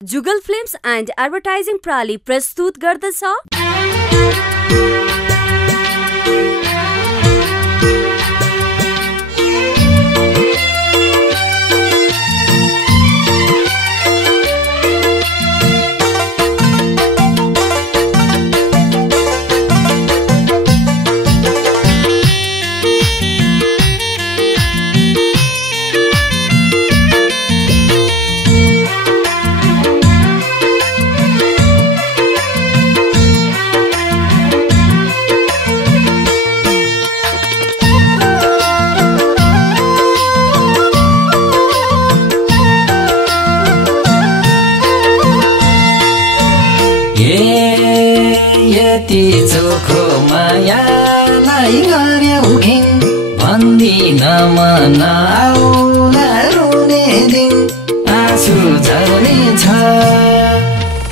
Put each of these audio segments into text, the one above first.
Jugal films and advertising प्राली प्रस्तुत गर्दछ। यति चोखो मायालाई गर्यौ घिन भन्दिन मन आउला रुने दिन आँसु झर्ने छ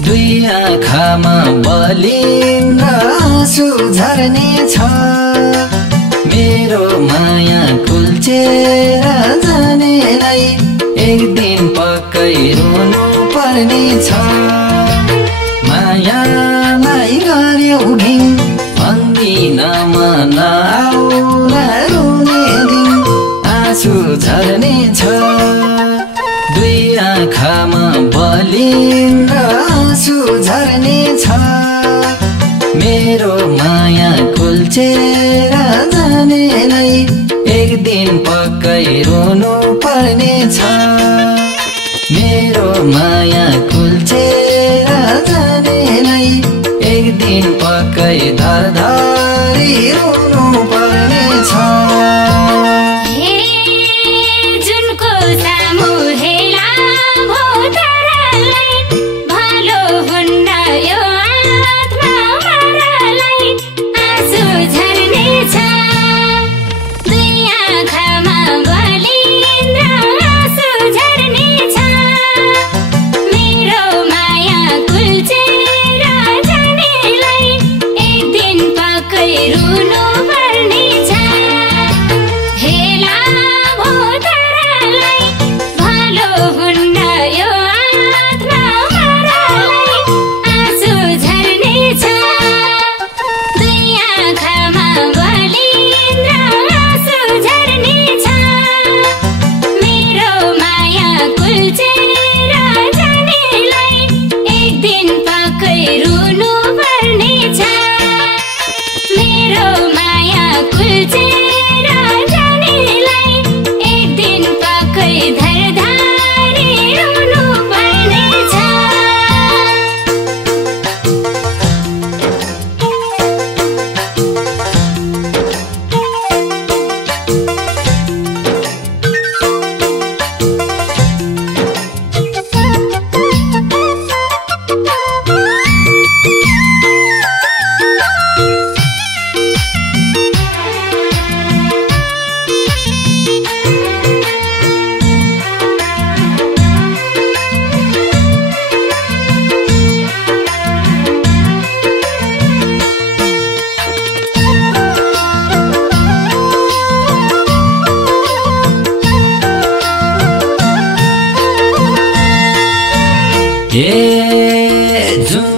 दुई आँखामा बलिन आँसु झर्ने छ मेरो माया कुल्चेर जानेलाई एक दिन पक्कै रुनु पर्ने छ मायालाई गर्यौ घिन भन्दिन मन आउला रुने दिन आँसु झर्ने छ दुई आँखामा बलिन आँसु झर्ने छ मेरो माया कुल्चेर जानेलाई एक दिन पक्कै रुनु पर्ने छ मेरो माया कुल्चेर जानेलाई एक दिन पक्कै धरधरी रुनु पर्ने छ।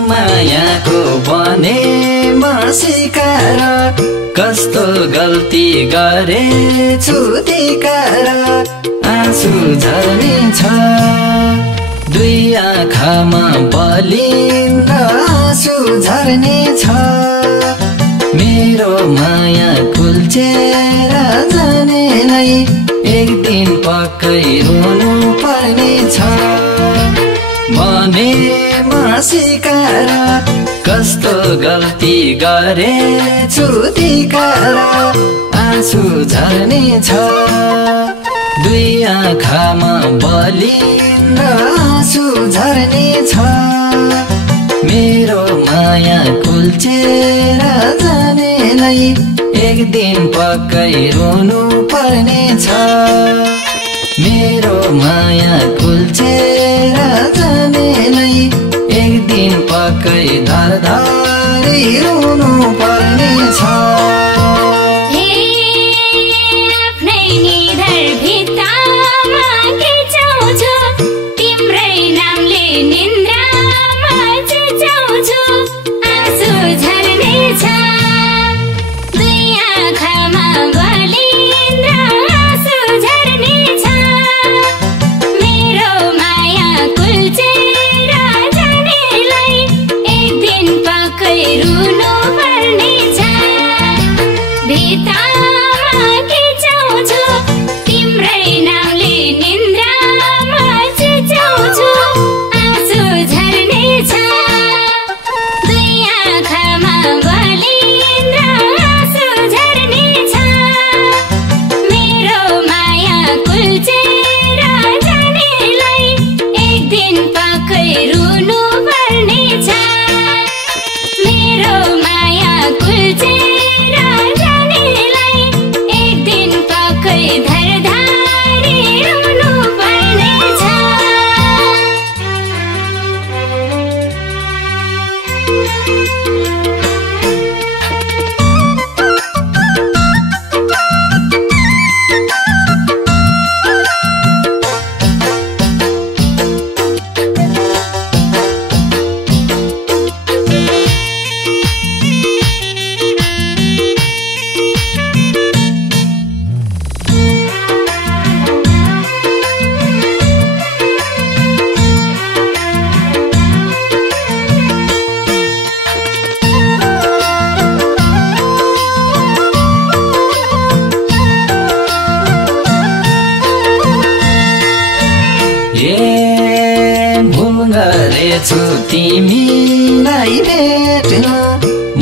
मायाको बनेमा सिकार कस्तो गल्ती गरेछु धिक्कार आँसु झर्ने छ दुई आँखामा बलिन आँसु झर्ने छ मेरो माया कुल्चेर जानेलाई एक दिन पक्कै रुनु पर्ने छ बनेमा सिकार कस्तो गल्ती गरेछु धिक्कार आँसु झर्ने छ दुई आँखामा बलिन आँसु झर्ने छ मेरो माया कुल्चेर जानेलाई एक दिन पक्कै रुनु पर्ने छ मेरो माया कुल्चेर जानेलाई एक दिन पक्कै धरधरी रुनु पर्ने छ। आफ्नै निधर भित्तामा खिचाउँछु तिम्रै नामले निन्दा रुनु पर्नेछ मेरो माया कुल्चेर जानेलाई एक दिन पक्कै धरधारी रुनु पर्नेछ छु तिमीलाई भेट्न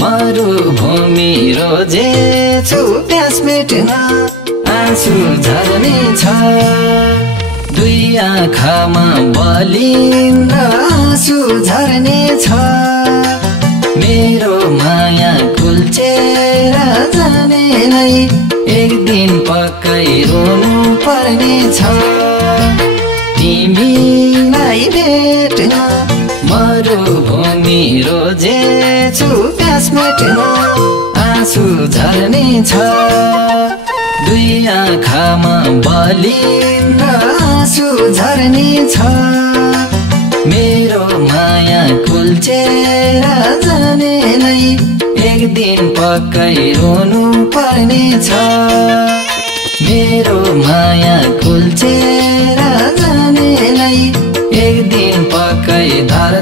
मरुभूमि रोजेछु प्यास मेट्न आँसु झर्ने छ दुई आँखामा बलिन र आँसु झर्ने छ मेरो माया कुल्चेर जानेलाई एक दिन पक्कै रोनु पर्ने छ तिमीलाई भेट्न मरुभूमि रोजेछु प्यास मेट्न आँसु झर्ने छ दुई आँखामा बलिन र आँसु झर्ने छ मेरो माया कुल्चेर जानेलाई एक दिन पक्कै रोनु पर्ने छ मेरो माया कुल्चेर जानेलाई एक दिन पक्कै धार